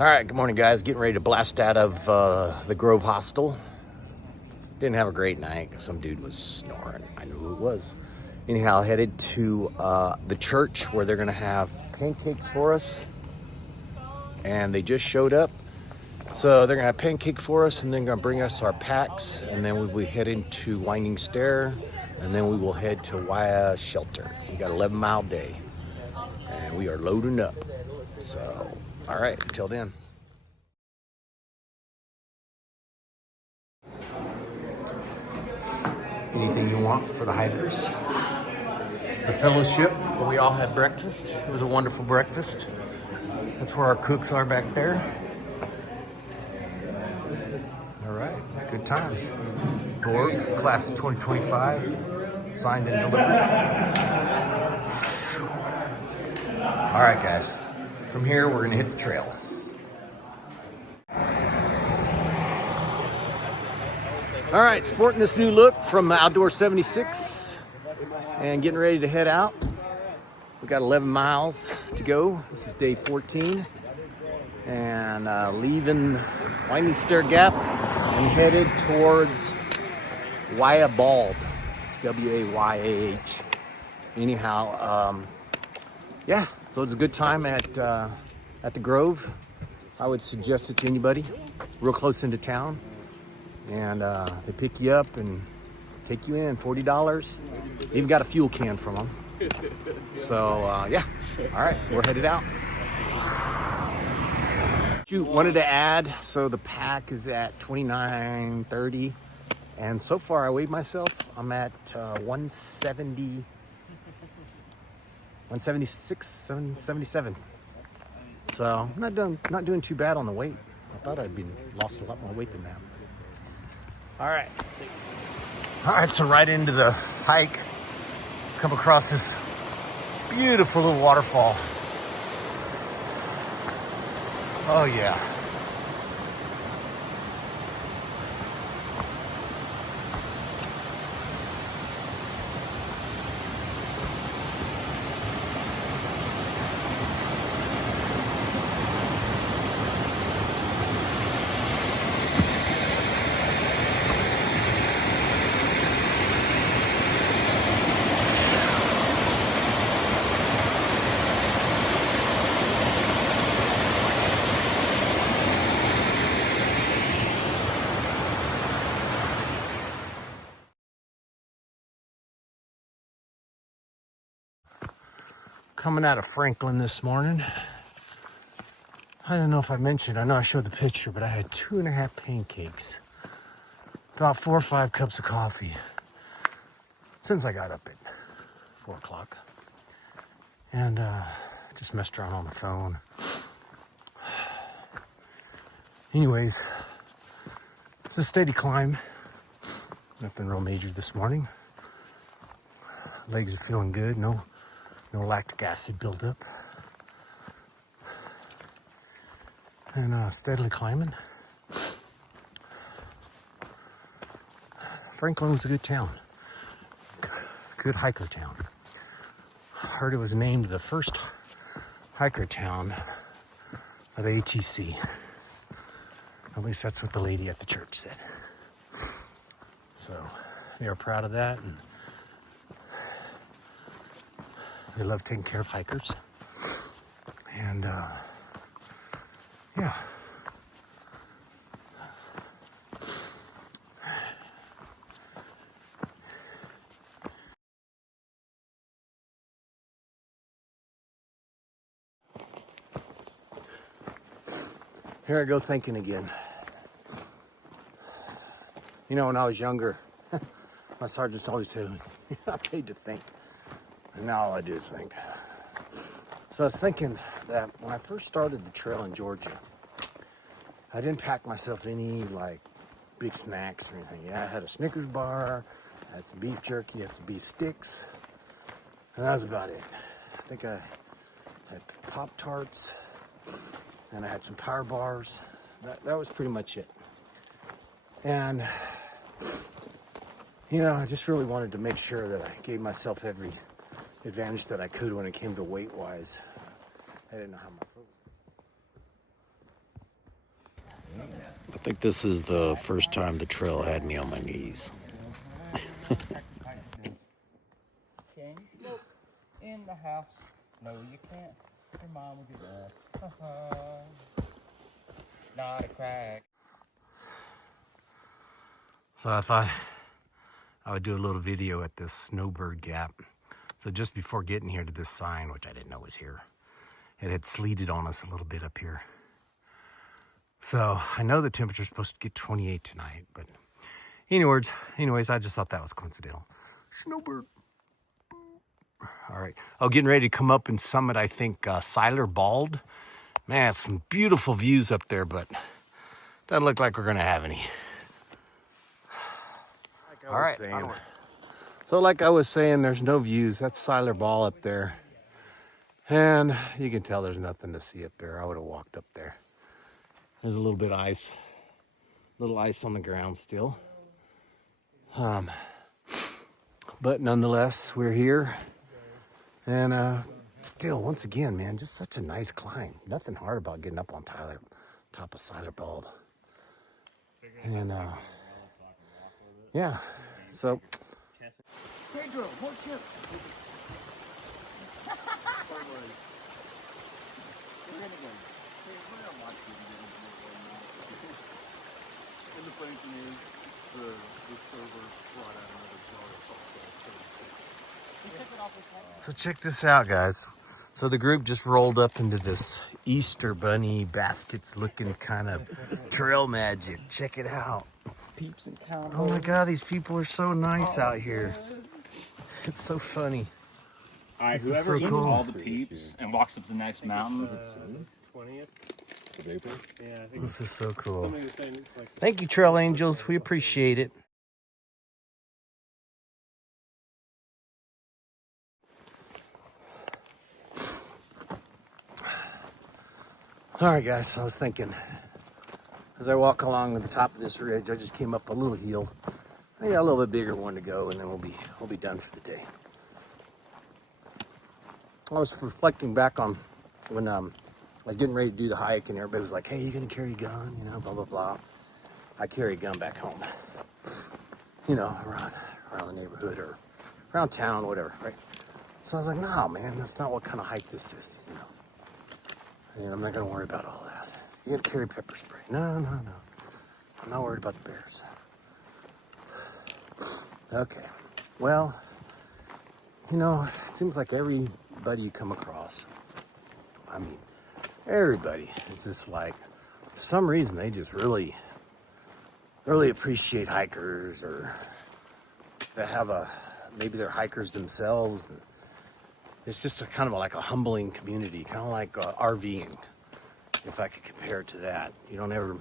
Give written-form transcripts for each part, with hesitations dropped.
All right, good morning, guys. Getting ready to blast out of the Grove Hostel. Didn't have a great night. Some dude was snoring. I knew who it was. Anyhow, headed to the church where they're going to have pancakes for us. And they just showed up. So they're going to have pancake for us, and then going to bring us our packs. And then we'll be heading to Winding Stair. And then we will head to Wayah Shelter. We got an 11-mile day. And we are loading up. So, all right, until then. Anything you want for the hikers. It's the fellowship where we all had breakfast. It was a wonderful breakfast. That's where our cooks are back there. All right, good times. Board, class of 2025, signed and delivered. All right, guys. From here, we're gonna hit the trail. All right, sporting this new look from Outdoor 76 and getting ready to head out. We got 11 miles to go. This is day 14 and leaving Winding Stair Gap and headed towards Wayah Bald. It's W-A-Y-A-H. Anyhow, yeah, so it's a good time at the Grove. I would suggest it to anybody real close into town. And they pick you up and take you in, $40. Even got a fuel can from them. So, yeah. All right, we're headed out. Wanted to add, so the pack is at $29.30. And so far, I weighed myself. I'm at 170, 176, 77. So, not doing too bad on the weight. I thought I'd lost a lot more weight than that. All right, so right into the hike, come across this beautiful little waterfall. Oh yeah. Coming out of Franklin this morning. I don't know if I mentioned, I know I showed the picture, but I had 2.5 pancakes, about 4 or 5 cups of coffee since I got up at 4 o'clock. And just messed around on the phone. Anyways, it's a steady climb. Nothing real major this morning. Legs are feeling good. No lactic acid buildup. And steadily climbing. Franklin was a good town. Good hiker town. Heard it was named the first hiker town of ATC. At least that's what the lady at the church said. So they are proud of that, and they love taking care of hikers. And yeah. Here I go thinking again. You know, when I was younger, my sergeants always said, "You're not paid to think." And now all I do is think. So I was thinking that when I first started the trail in Georgia, I didn't pack myself any like big snacks or anything. Yeah, I had a Snickers bar, I had some beef jerky, I had some beef sticks, and that was about it. I think I had Pop-Tarts, and I had some power bars. That was pretty much it. And you know, I just really wanted to make sure that I gave myself every advantage that I could when it came to weight-wise. I didn't know how my food I think this is the first time the trail had me on my knees. Can you smoke in the house? No, you can't. Your mom will do that. Not a crack. So I thought I would do a little video at this snowbird gap. So just before getting here to this sign, which I didn't know was here, it had sleeted on us a little bit up here. So I know the temperature's supposed to get 28 tonight, but anyways, I just thought that was coincidental. Snowbird. All right. Oh, getting ready to come up and summit, I think, Siler Bald. Man, some beautiful views up there, but doesn't look like we're going to have any. All right. So like I was saying, there's no views. That's Siler Ball up there. And you can tell there's nothing to see up there. I would have walked up there. There's a little bit of ice. Little ice on the ground still. But nonetheless, we're here. And still, once again, man, just such a nice climb. Nothing hard about getting up on top of Siler Bulb. And yeah, so. Pedro, what's your... And the funny thing is, the server brought out another jar of salsa. So check this out, guys. So the group just rolled up into this Easter bunny baskets looking kind of trail magic. Check it out. Peeps and combos. Oh my God, these people are so nice out here. It's so funny. All right, This is whoever so eats cool. all the peeps and walks up to the next mountain. 20th of April? Yeah, I think This is so cool. somebody was saying it's like... Thank you, Trail Angels. We appreciate it. All right, guys, I was thinking, as I walk along the top of this ridge, I just came up a little hill. I got a little bit bigger one to go, and then we'll be done for the day. I was reflecting back on when I was getting ready to do the hike, and everybody was like, "Hey, you gonna carry a gun?" You know, blah blah blah. I carry a gun back home. You know, around the neighborhood or around town, whatever, right? So I was like, "No, man, that's not what kind of hike this is." You know. And I'm not gonna worry about all that. You gotta carry pepper spray. No. I'm not worried about the bears. Okay. Well, you know, it seems like everybody you come across, I mean, everybody is just like, for some reason, they just really appreciate hikers, or they have maybe they're hikers themselves. It's just kind of like a humbling community, kind of like RVing, if I could compare it to that. You don't ever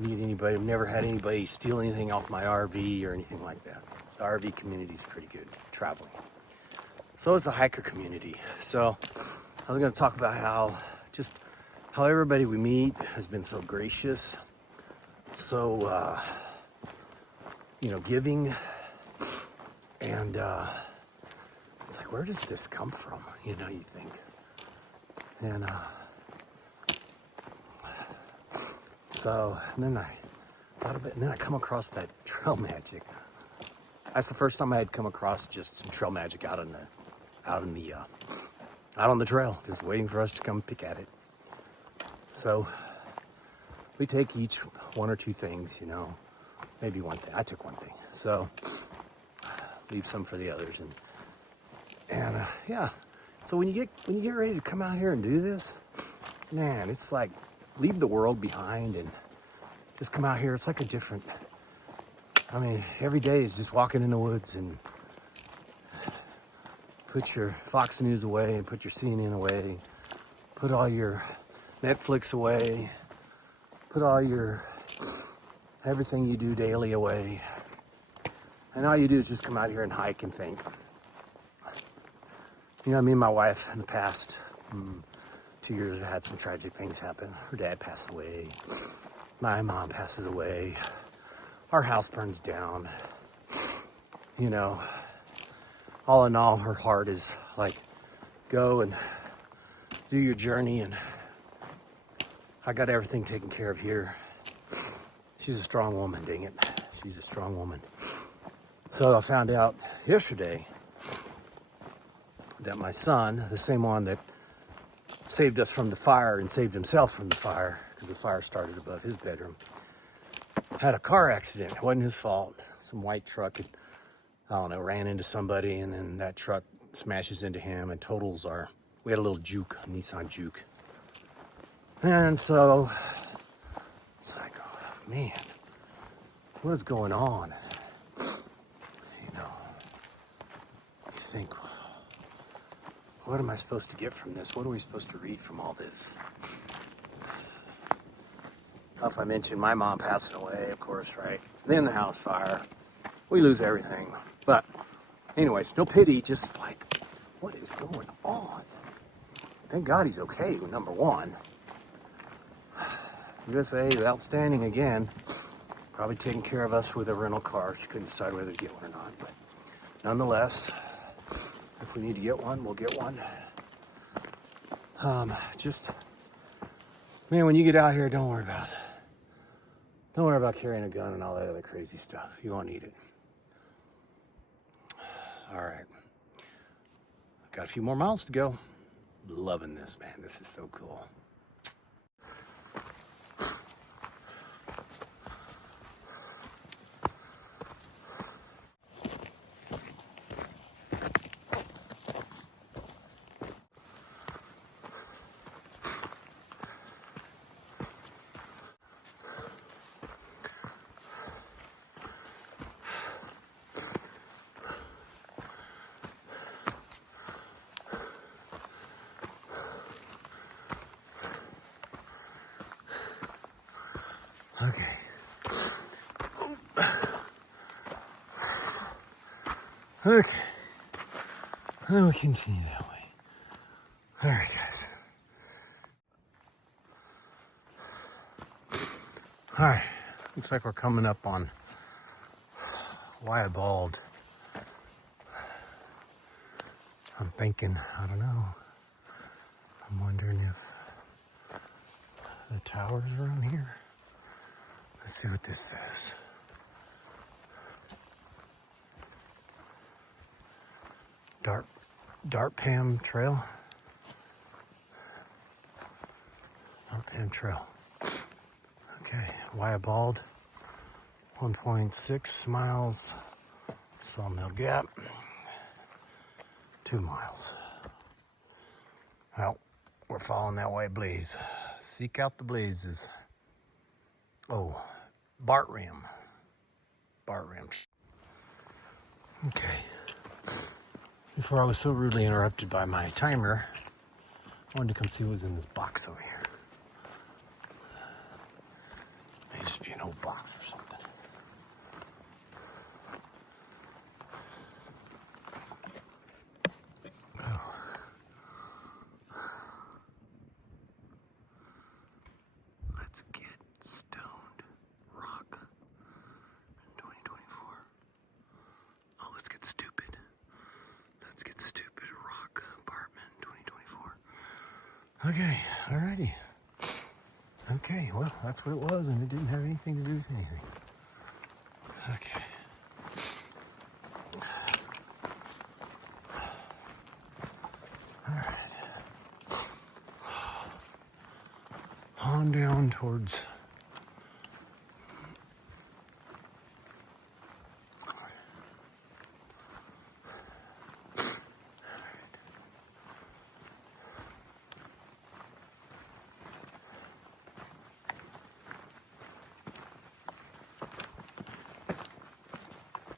meet anybody. I've never had anybody steal anything off my RV or anything like that. The RV community is pretty good traveling. So is the hiker community. So I was going to talk about how everybody we meet has been so gracious, so giving, and it's like, where does this come from? You think. And and then I thought of it, and then I come across that trail magic. That's the first time I had come across just some trail magic out on the trail, just waiting for us to come pick at it. So we take each one or two things, maybe one thing. I took one thing, so leave some for the others, and yeah. So when you get ready to come out here and do this, man, it's like leave the world behind and just come out here. It's like every day is just walking in the woods and put your Fox News away and put your CNN away, put all your Netflix away, put all your everything you do daily away, and all you do is just come out here and hike and think. Me and my wife in the past 2 years have had some tragic things happen. Her dad passed away. My mom passes away. Our house burns down. All in all, her heart is like, go and do your journey, and I got everything taken care of here. She's a strong woman, dang it. She's a strong woman. So I found out yesterday that my son, the same one that saved us from the fire and saved himself from the fire, because the fire started above his bedroom, had a car accident. It wasn't his fault. Some white truck, I don't know, ran into somebody, and then that truck smashes into him and totals our, we had a little Juke, a Nissan Juke. And so it's like, oh, man, what is going on? You know, you think, what am I supposed to get from this? What are we supposed to read from all this? Well, if I mention my mom passing away, of course, right? Then the house fire. We lose everything. But anyways, no pity, just like, what is going on? Thank God he's okay, number one. USA outstanding again. Probably taking care of us with a rental car. She couldn't decide whether to get one or not. But nonetheless, if we need to get one, we'll get one. Just, man, when you get out here, don't worry about carrying a gun and all that other crazy stuff. You won't need it. All right. Got a few more miles to go. Loving this, man. This is so cool. Okay. Okay. Then we continue that way. All right, guys. All right. Looks like we're coming up on Wayah. I'm thinking, I don't know. I'm wondering if the tower's around here. Let's see what this says. Day14 Trail. Day14 Trail. Okay, Wayah, 1.6 miles. Sawmill Gap, 2 miles. Well, we're following that white blaze. Seek out the blazes. Oh, Bart Rim. Okay. Before I was so rudely interrupted by my timer, I wanted to come see what was in this box over here. May just be an old box or something. Oh. Let's get stoned. Rock in 2024. Oh, let's get stupid. Let's get stupid. Rock apartment 2024. Okay, alrighty. Okay, well, that's what it was, and it didn't have anything to do with anything. Okay. Alright. On down towards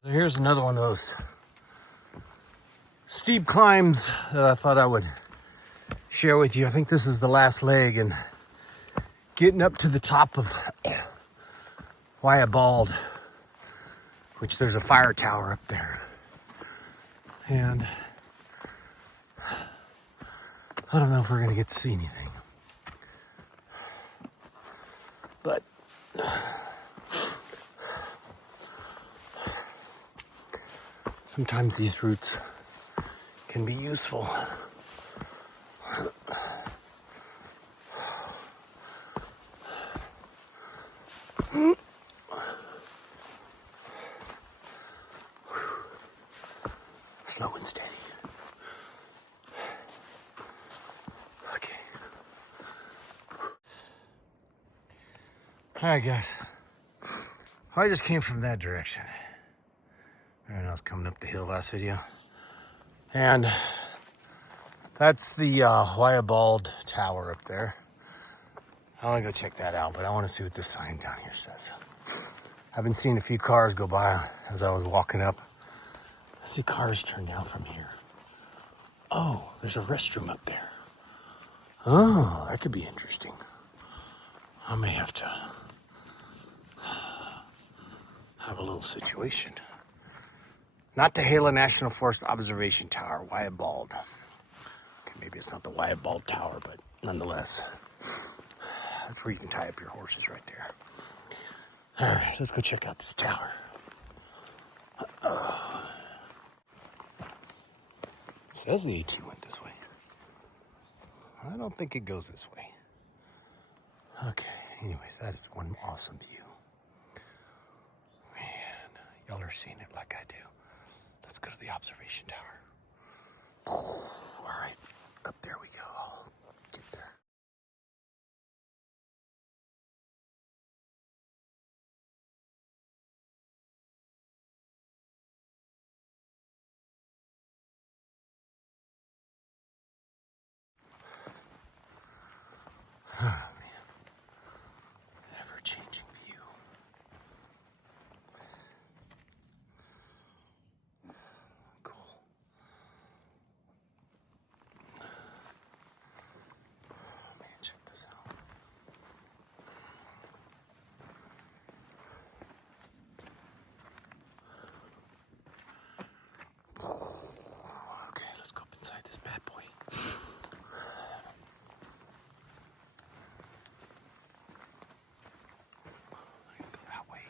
So here's another one of those steep climbs that I thought I would share with you. I think this is the last leg, and getting up to the top of Wayah, which there's a fire tower up there. And I don't know if we're gonna get to see anything. But sometimes these routes can be useful. All right, guys. I just came from that direction. I was coming up the hill last video. And that's the Wayah Tower up there. I want to go check that out, but I want to see what this sign down here says. I've been seeing a few cars go by as I was walking up. I see cars turn down from here. Oh, there's a restroom up there. Oh, that could be interesting. I may have to have a little situation. Not the Yowell National Forest Observation Tower, Wayah. Okay, maybe it's not the Wayah Tower, but nonetheless, that's where you can tie up your horses right there. All right, let's go check out this tower. It says the AT went this way. I don't think it goes this way. Okay, anyways, that is one awesome view. Man, y'all are seeing it like I do. Let's go to the observation tower. Oh, all right, up there we go. I'll get there. Oh, man. Ever-changing view. Cool. Oh, man, check this out. Okay, let's go up inside this bad boy. Go that way.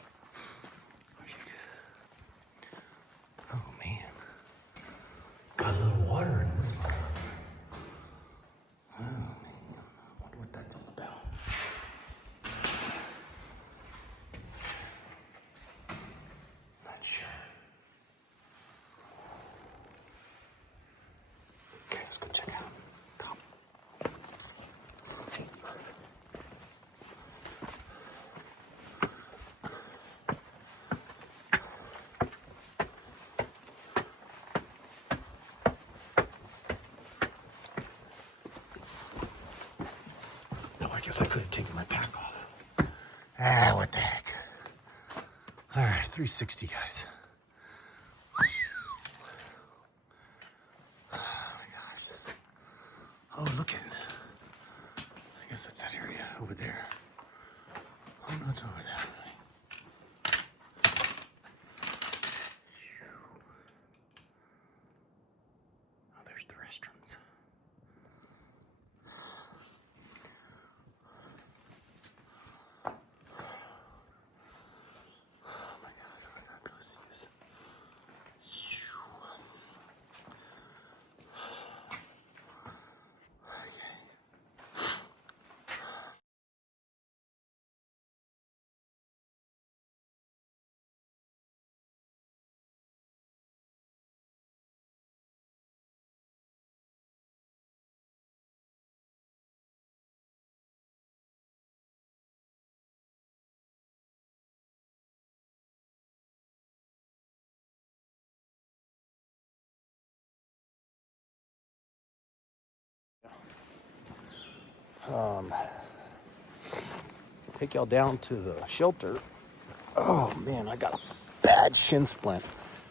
Oh man, got a little water in this one. Oh man, I wonder what that's all about. Not sure. Okay, let's go check out. Come. Oh, I guess I could have taken my pack off. Ah, what the heck. All right, 360, guys. Oh my gosh. Oh, look at it. I guess that's that area over there. Oh, no, it's over there. Oh, there's the restrooms. Oh my gosh, what am I supposed to use? Take y'all down to the shelter. Oh man, I got a bad shin splint.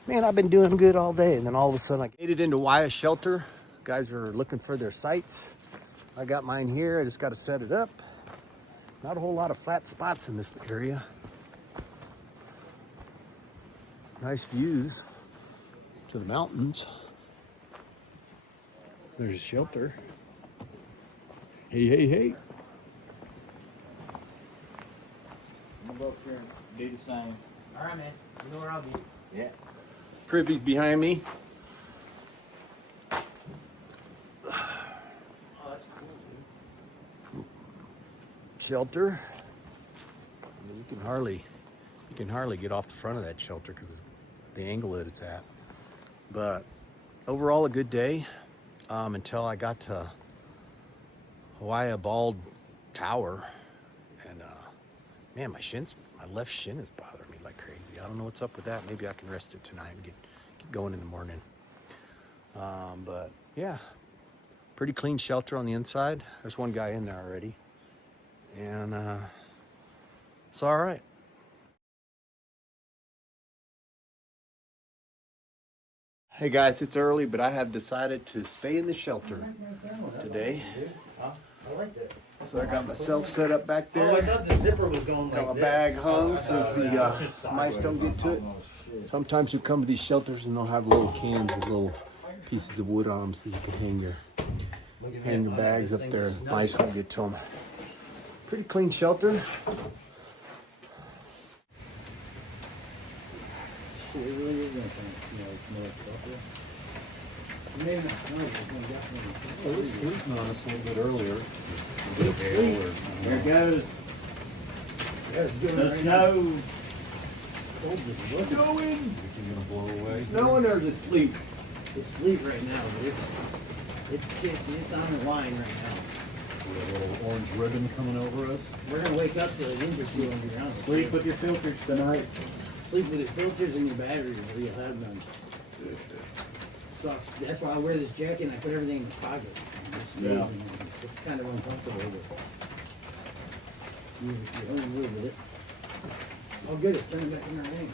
Man, I've been doing good all day, and then all of a sudden I made it into Wayah Shelter. Guys are looking for their sites. I got mine here. I just got to set it up. Not a whole lot of flat spots in this area. Nice views to the mountains. There's a shelter. Hey, hey, hey. I'm gonna go up here and do the same. All right, man. You know where I'll be. Yeah. Privy's behind me. Oh, that's cool, dude. Shelter. I mean, you can hardly get off the front of that shelter because the angle that it's at. But overall, a good day until I got to Wayah Tower, and Man, my left shin is bothering me like crazy. I don't know what's up with that. Maybe I can rest it tonight and get going in the morning. But yeah, pretty clean shelter on the inside. There's one guy in there already. And it's all right. Hey guys, it's early, but I have decided to stay in the shelter today. I like that. So I got myself set up back there. Oh, I thought the zipper was going Got like my this. bag hung so the mice don't get to it. Sometimes you come to these shelters and they'll have little cans with little pieces of wood on them so you can hang your bags up there. Mice won't get to them. Pretty clean shelter. It really is going to smell like stuff. Maybe not smell, it's going to definitely. It was sleeping on us a little bit earlier. There it goes. The snow. It's gonna blow away. Snowing or just sleep? It's sleep right now, but it's on the line right now. We have a little orange ribbon coming over us. We're going to wake up to the winter seal on the ground. Sleep with your filters tonight. Sleep with your filters and your batteries, or you'll have none. Sucks. That's why I wear this jacket and I put everything in the pockets. It's kind of uncomfortable. But you only move with it. Oh, good. It's turning back in our hands.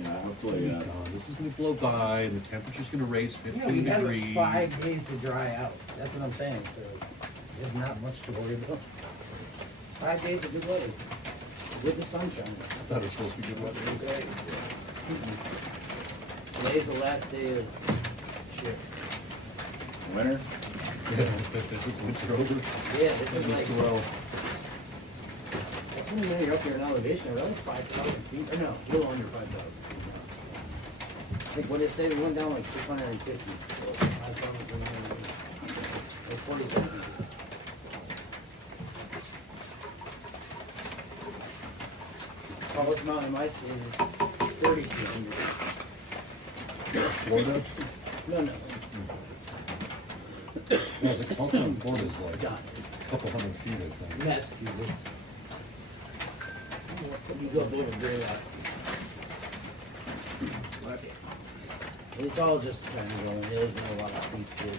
Yeah, hopefully this is gonna blow by and the temperature's gonna raise 15 Yeah, we have degrees. 5 days to dry out. That's what I'm saying. So there's not much to worry about. 5 days of good weather. With the sunshine. I thought it was supposed to be good weather. Today's the last day of shit. Winter. Winter over. Yeah, this is like, Well, that's when you're up here in elevation, or like 5,000 feet, or no, a little under 5,000 feet now. I think what it said, it went down like 650, so 5,300, like 47 feet. Tallest mountain in my state is 3,200. Florida? No. Yeah, the culture in Florida is like Done. a couple hundred feet, I think. Massachusetts. You go up over Gray Rock. It's all just kind of going hills and a lot of steep shit.